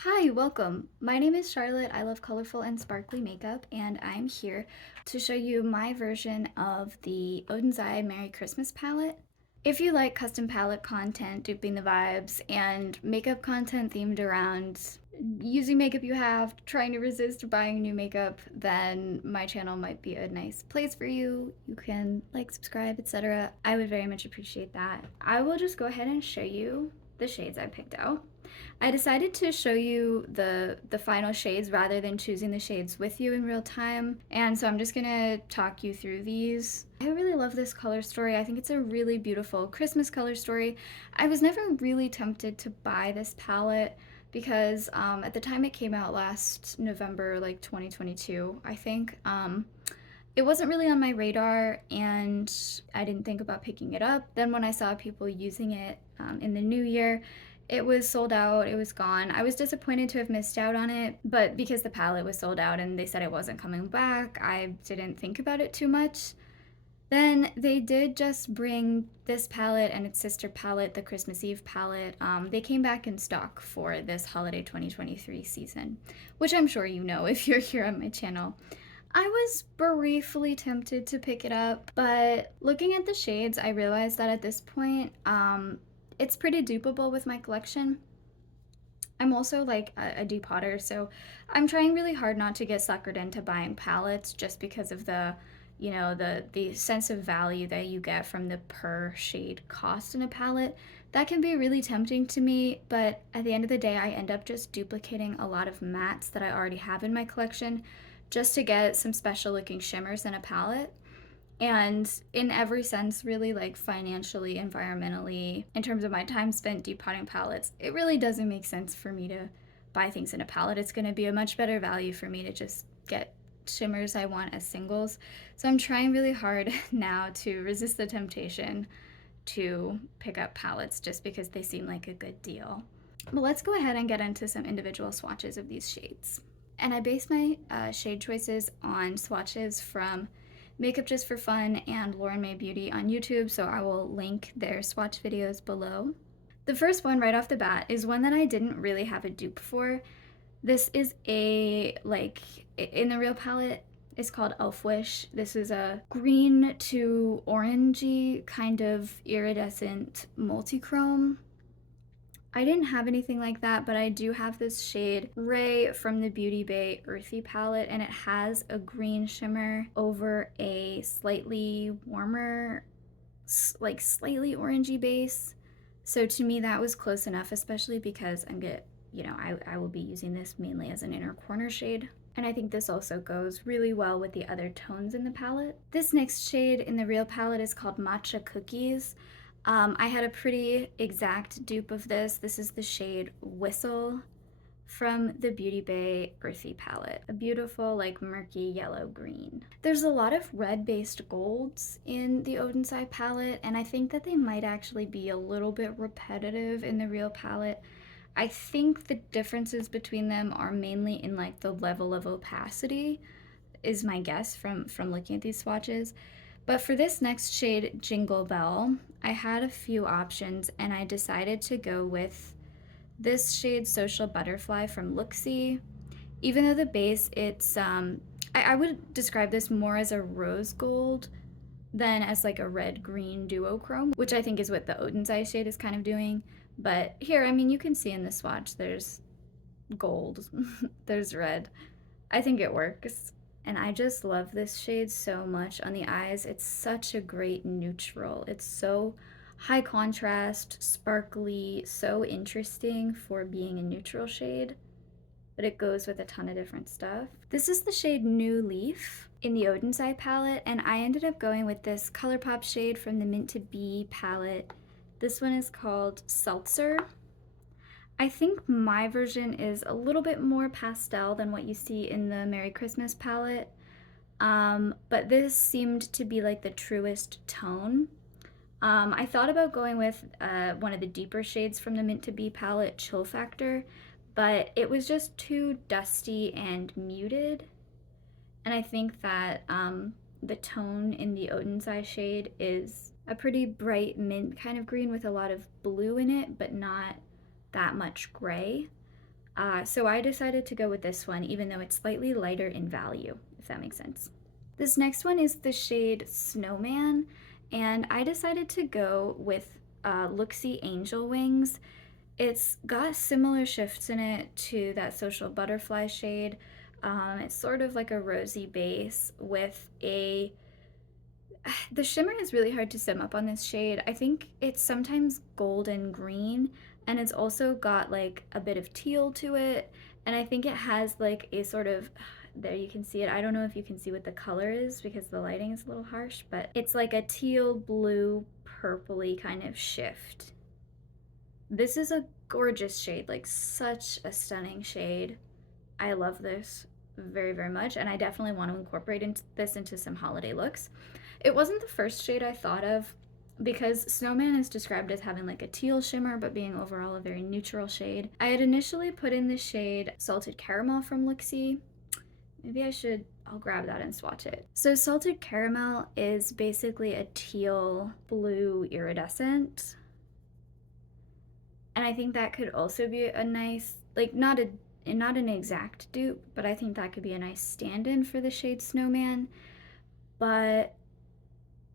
Hi, welcome. My name is Charlotte. I love colorful and sparkly makeup, and I'm here to show you my version of the Oden's Eye Merry Christmas palette. If you like custom palette content, duping the vibes, and makeup content themed around using makeup you have, trying to resist buying new makeup, then my channel might be a nice place for you. You can like, subscribe, etc. I would very much appreciate that. I will just go ahead and show you the shades I picked out. I decided to show you the final shades rather than choosing the shades with you in real time, and so I'm just gonna talk you through these. I really love this color story. I think it's a really beautiful Christmas color story. I was never really tempted to buy this palette because at the time it came out last November, like 2022, I think. It wasn't really on my radar and I didn't think about picking it up. Then when I saw people using it in the new year, it was sold out, it was gone. I was disappointed to have missed out on it, but because the palette was sold out and they said it wasn't coming back, I didn't think about it too much. Then they did just bring this palette and its sister palette, the Christmas Eve palette. They came back in stock for this holiday 2023 season, which I'm sure you know if you're here on my channel. I was briefly tempted to pick it up, but looking at the shades, I realized that at this point, it's pretty dupeable with my collection. I'm also like a depotter, so I'm trying really hard not to get suckered into buying palettes just because of the sense of value that you get from the per shade cost in a palette. That can be really tempting to me, but at the end of the day, I end up just duplicating a lot of mattes that I already have in my collection just to get some special looking shimmers in a palette. And in every sense, really, like financially, environmentally, in terms of my time spent depotting palettes, it really doesn't make sense for me to buy things in a palette. It's going to be a much better value for me to just get shimmers I want as singles. So I'm trying really hard now to resist the temptation to pick up palettes just because they seem like a good deal. But let's go ahead and get into some individual swatches of these shades. And I base my shade choices on swatches from Makeup Just for Fun and Lauren May Beauty on YouTube, so I will link their swatch videos below. The first one right off the bat is one that I didn't really have a dupe for. This is in the real palette, it's called Elf Wish. This is a green to orangey kind of iridescent multichrome. I didn't have anything like that, but I do have this shade Ray from the Beauty Bay Earthy palette, and it has a green shimmer over a slightly warmer, like slightly orangey base. So to me that was close enough, especially because I will be using this mainly as an inner corner shade. And I think this also goes really well with the other tones in the palette. This next shade in the real palette is called Matcha Cookies. I had a pretty exact dupe of this. This is the shade Whistle from the Beauty Bay Earthy palette. A beautiful, like murky yellow green. There's a lot of red-based golds in the Oden's Eye palette, and I think that they might actually be a little bit repetitive in the real palette. I think the differences between them are mainly in like the level of opacity, is my guess from looking at these swatches. But for this next shade, Jingle Bell, I had a few options and I decided to go with this shade, Social Butterfly from Looxi. Even though the base, I would describe this more as a rose gold than as like a red-green duochrome, which I think is what the Oden's Eye shade is kind of doing. But here, I mean, you can see in the swatch, there's gold, there's red. I think it works. And I just love this shade so much on the eyes. It's such a great neutral. It's so high contrast, sparkly, so interesting for being a neutral shade, but it goes with a ton of different stuff. This is the shade New Leaf in the Oden's Eye palette, and I ended up going with this ColourPop shade from the Mint to Be palette. This one is called Seltzer. I think my version is a little bit more pastel than what you see in the Merry Christmas palette, but this seemed to be like the truest tone. I thought about going with one of the deeper shades from the Mint to Be palette, Chill Factor, but it was just too dusty and muted, and I think that the tone in the Oden's Eye shade is a pretty bright mint kind of green with a lot of blue in it, but not that much gray. So I decided to go with this one, even though it's slightly lighter in value, if that makes sense. This next one is the shade Snowman, and I decided to go with Looxi Angel Wings. It's got similar shifts in it to that Social Butterfly shade. It's sort of like a rosy base with a... The shimmer is really hard to sum up on this shade. I think it's sometimes golden green, and it's also got like a bit of teal to it, and I think it has like a sort of... There you can see it. I don't know if you can see what the color is because the lighting is a little harsh, but it's like a teal, blue, purpley kind of shift. This is a gorgeous shade, like such a stunning shade. I love this very, very much, and I definitely want to incorporate this into some holiday looks. It wasn't the first shade I thought of because Snowman is described as having like a teal shimmer but being overall a very neutral shade. I had initially put in the shade Salted Caramel from Looxi. Maybe I'll grab that and swatch it. So Salted Caramel is basically a teal blue iridescent. And I think that could also be a nice, like not an exact dupe, but I think that could be a nice stand-in for the shade Snowman. But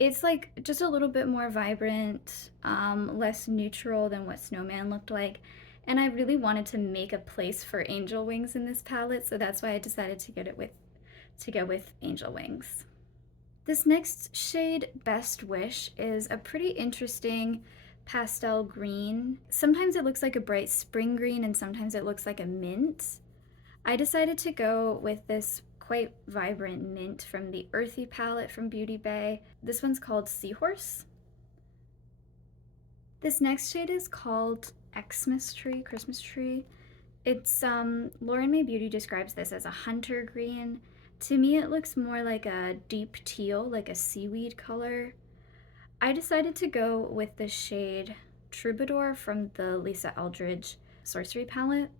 it's like just a little bit more vibrant, less neutral than what Snowman looked like. And I really wanted to make a place for Angel Wings in this palette, so that's why I decided to go with Angel Wings. This next shade, Best Wish, is a pretty interesting pastel green. Sometimes it looks like a bright spring green and sometimes it looks like a mint. I decided to go with this quite vibrant mint from the Earthy palette from Beauty Bay. This one's called Seahorse. This next shade is called Xmas Tree, Christmas Tree. It's, Lauren May Beauty describes this as a hunter green. To me, it looks more like a deep teal, like a seaweed color. I decided to go with the shade Troubadour from the Lisa Eldridge Sorcery palette.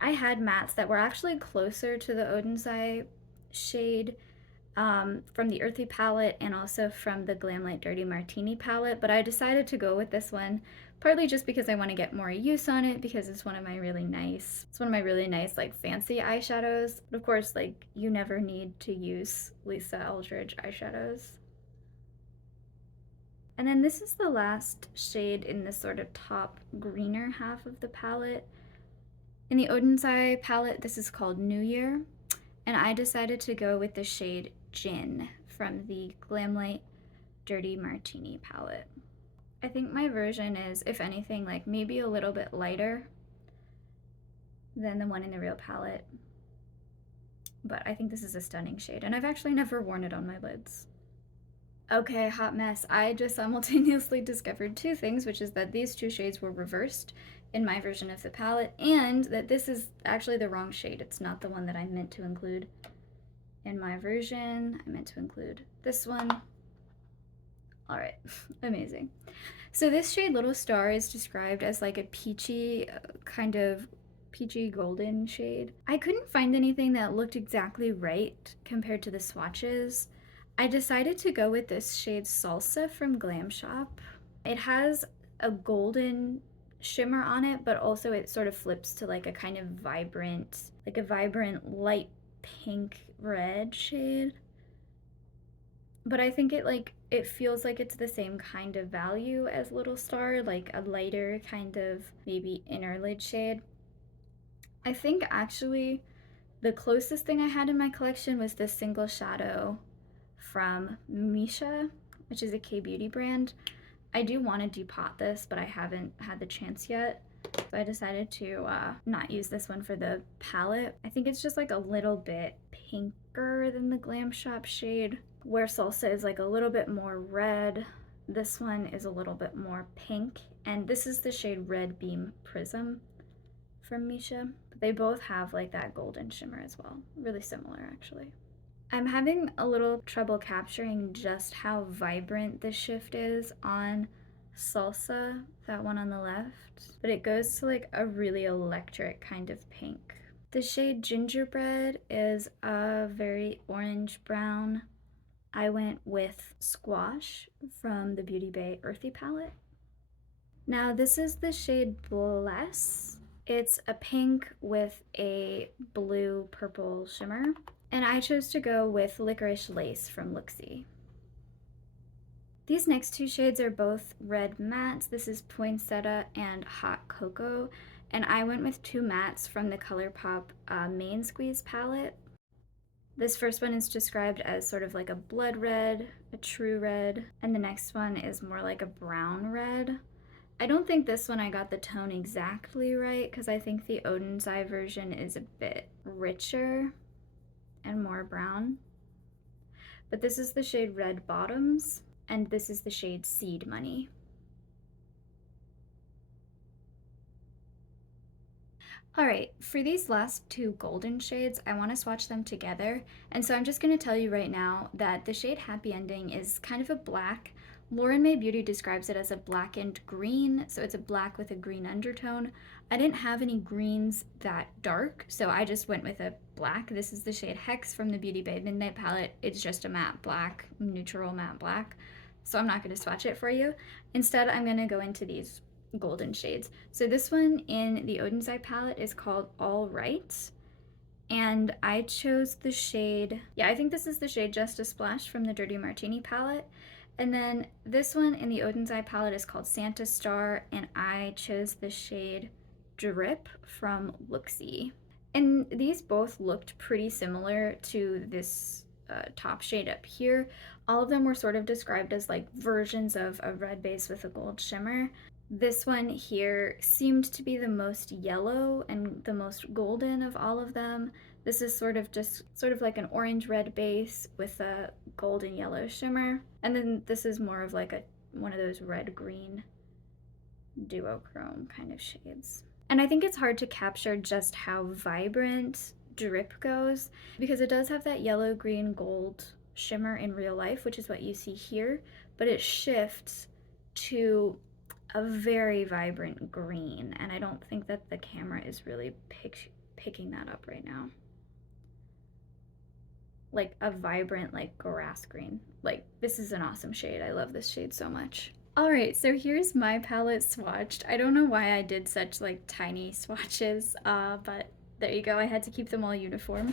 I had mattes that were actually closer to the Oden shade from the Earthy palette and also from the Glamlite Dirty Martini palette, but I decided to go with this one partly just because I want to get more use on it because it's one of my really nice like fancy eyeshadows. But of course, like you never need to use Lisa Eldridge eyeshadows. And then this is the last shade in this sort of top greener half of the palette. In the Oden's Eye palette, this is called New Year, and I decided to go with the shade Gin from the Glamlite Dirty Martini palette. I think my version is, if anything, like maybe a little bit lighter than the one in the real palette, but I think this is a stunning shade, and I've actually never worn it on my lids. Okay, hot mess. I just simultaneously discovered two things, which is that these two shades were reversed in my version of the palette, and that this is actually the wrong shade. It's not the one that I meant to include in my version. I meant to include this one. All right, amazing. So this shade Little Star is described as like a peachy, kind of peachy golden shade. I couldn't find anything that looked exactly right compared to the swatches. I decided to go with this shade Salsa from Glam Shop. It has a golden shimmer on it, but also it sort of flips to like a kind of vibrant light pink red shade. But I think it feels like it's the same kind of value as Little Star, like a lighter kind of maybe inner lid shade. I think actually the closest thing I had in my collection was this single shadow from Misha, which is a K-beauty brand. I do want to depot this, but I haven't had the chance yet. So I decided to not use this one for the palette. I think it's just like a little bit pinker than the Glam Shop shade, where Salsa is like a little bit more red. This one is a little bit more pink. And this is the shade Red Beam Prism from Misha. But they both have like that golden shimmer as well. Really similar, actually. I'm having a little trouble capturing just how vibrant this shift is on Salsa, that one on the left, but it goes to like a really electric kind of pink. The shade Gingerbread is a very orange brown. I went with Squash from the Beauty Bay Earthy palette. Now this is the shade Bless. It's a pink with a blue purple shimmer. And I chose to go with Licorice Lace from Looxi. These next two shades are both red mattes. This is Poinsettia and Hot Cocoa. And I went with two mattes from the ColourPop Main Squeeze palette. This first one is described as sort of like a blood red, a true red, and the next one is more like a brown red. I don't think this one I got the tone exactly right because I think the Oden's Eye version is a bit richer and more brown. But this is the shade Red Bottoms, and this is the shade Seed Money. All right, for these last two golden shades, I want to swatch them together. And so I'm just going to tell you right now that the shade Happy Ending is kind of a black. Lauren May Beauty describes it as a blackened green, so it's a black with a green undertone. I didn't have any greens that dark, so I just went with a black. This is the shade Hex from the Beauty Bay Midnight palette. It's just a matte black, neutral matte black. So I'm not going to swatch it for you. Instead, I'm going to go into these golden shades. So this one in the Oden's Eye palette is called All Right. And I chose the shade, yeah, I think this is the shade Just a Splash from the Dirty Martini palette. And then this one in the Oden's Eye palette is called Santa Star, and I chose the shade Drip from Looxi. And these both looked pretty similar to this top shade up here. All of them were sort of described as like versions of a red base with a gold shimmer. This one here seemed to be the most yellow and the most golden of all of them. This is sort of like an orange-red base with a golden yellow shimmer. And then this is more of like one of those red-green duochrome kind of shades. And I think it's hard to capture just how vibrant Drip goes because it does have that yellow, green, gold shimmer in real life, which is what you see here, but it shifts to a very vibrant green, and I don't think that the camera is really picking that up right now. Like a vibrant, like grass green. Like, this is an awesome shade. I love this shade so much. All right, so here's my palette swatched. I don't know why I did such like tiny swatches, but there you go. I had to keep them all uniform.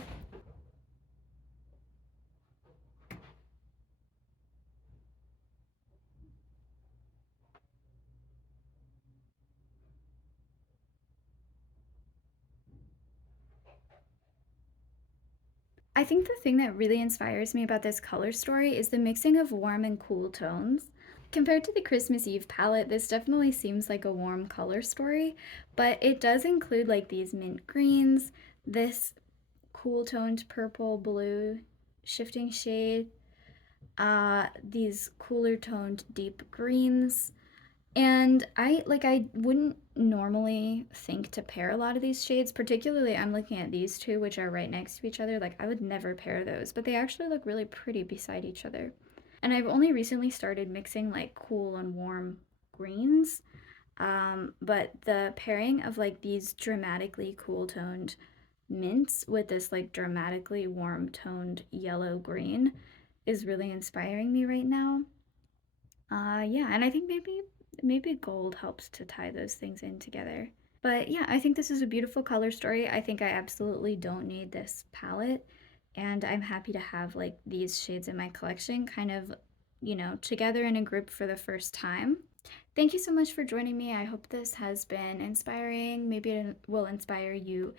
I think the thing that really inspires me about this color story is the mixing of warm and cool tones. Compared to the Christmas Eve palette, this definitely seems like a warm color story, but it does include like these mint greens, this cool toned purple blue shifting shade, these cooler toned deep greens, and I wouldn't normally think to pair a lot of these shades, particularly I'm looking at these two, which are right next to each other. Like, I would never pair those, but they actually look really pretty beside each other. And I've only recently started mixing like cool and warm greens. But the pairing of like these dramatically cool toned mints with this like dramatically warm toned yellow green is really inspiring me right now. Yeah, and I think maybe gold helps to tie those things in together. But yeah, I think this is a beautiful color story. I think I absolutely don't need this palette, and I'm happy to have like these shades in my collection kind of, together in a group for the first time. Thank you so much for joining me. I hope this has been inspiring. Maybe it will inspire you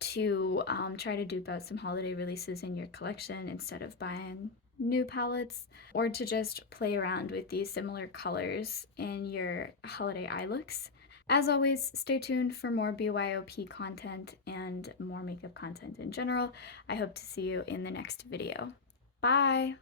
to try to dupe out some holiday releases in your collection instead of buying new palettes, or to just play around with these similar colors in your holiday eye looks. As always, stay tuned for more BYOP content and more makeup content in general. I hope to see you in the next video. Bye!